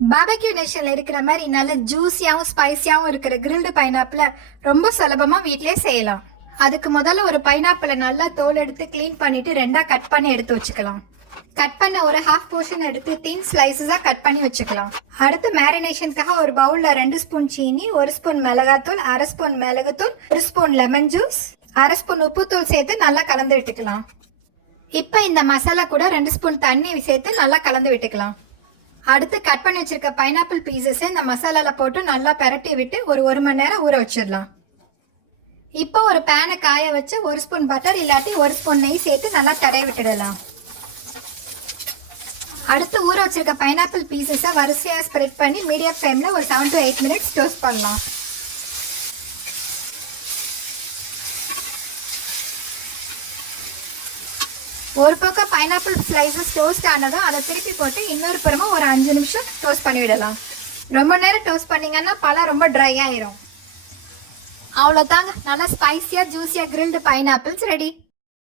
Barbecue நேஷன்ல இருக்கிற மாதிரி நல்ல ஜூஸியாவும் ஸ்பைசியாவும் இருக்கிற கிரில்டு பைனாப்பிள ரொம்ப சுலபமா வீட்லயே செய்யலாம். அதுக்கு முதல்ல ஒரு பைனாப்பிள நல்லா தோல் எடுத்து கிளீன் பண்ணிட்டு ரெண்டா கட் பண்ணி எடுத்து வச்சுக்கலாம். கட் பண்ண ஒரு ஹாஃப் போர்ஷன் எடுத்து தின் ஸ்லைசஸா கட் பண்ணி வச்சுக்கலாம். அடுத்து மேரினேஷனுக்காக ஒரு பவுல்ல 2 ஸ்பூன் சீனி, 1 ஸ்பூன் மிளகாத்தூள், 1/2 ஸ்பூன் மிளகுத்தூள், 1 ஸ்பூன் லெமன் ஜூஸ், 1/2 ஸ்பூன் உப்புத்தூள் சேர்த்து நல்லா கலந்து விட்டுக்கலாம். இப்ப இந்த மசாலா கூட 2 ஸ்பூன் தண்ணி சேர்த்து நல்லா கலந்து விட்டுக்கலாம். அடுத்து கட் பண்ணி வச்சிருக்க பைனாப்பிள் பீசஸ் இந்த மசாலால போட்டு நல்லா பெரட்டி விட்டு ஒரு 1 மணி நேரம் ஊற வச்சிடலாம். இப்போ ஒரு பேனை காய வச்சு 1 ஸ்பூன் பட்டர் இல்லாட்டி 1 ஸ்பூன் நெய் சேர்த்து நல்லா தடவி விட்டுடலாம். அடுத்து ஊற வச்சிருக்க பைனாப்பிள் பீசஸை வரிசையாக ஸ்ப்ரெட் பண்ணி மீடியம் ஃப்ளேமில் ஒரு 7 to 8 மினிட்ஸ் டோஸ்ட் பண்ணலாம். ஒரு பக்கம் பைனாப்பிள் ஸ்லைசஸ் டோஸ்ட் ஆனதும் அதை திருப்பி போட்டு இன்னொரு புறமா ஒரு 5 நிமிஷம் டோஸ்ட் பண்ணி விடலாம். ரொம்ப நேரம் டோஸ்ட் பண்ணீங்கன்னா பழம் ரொம்ப ட்ரை ஆயிரும். அவ்வளோதாங்க, நல்லா ஸ்பைசியாக ஜூஸியாக கிரில்டு பைனாப்பிள்ஸ் ரெடி.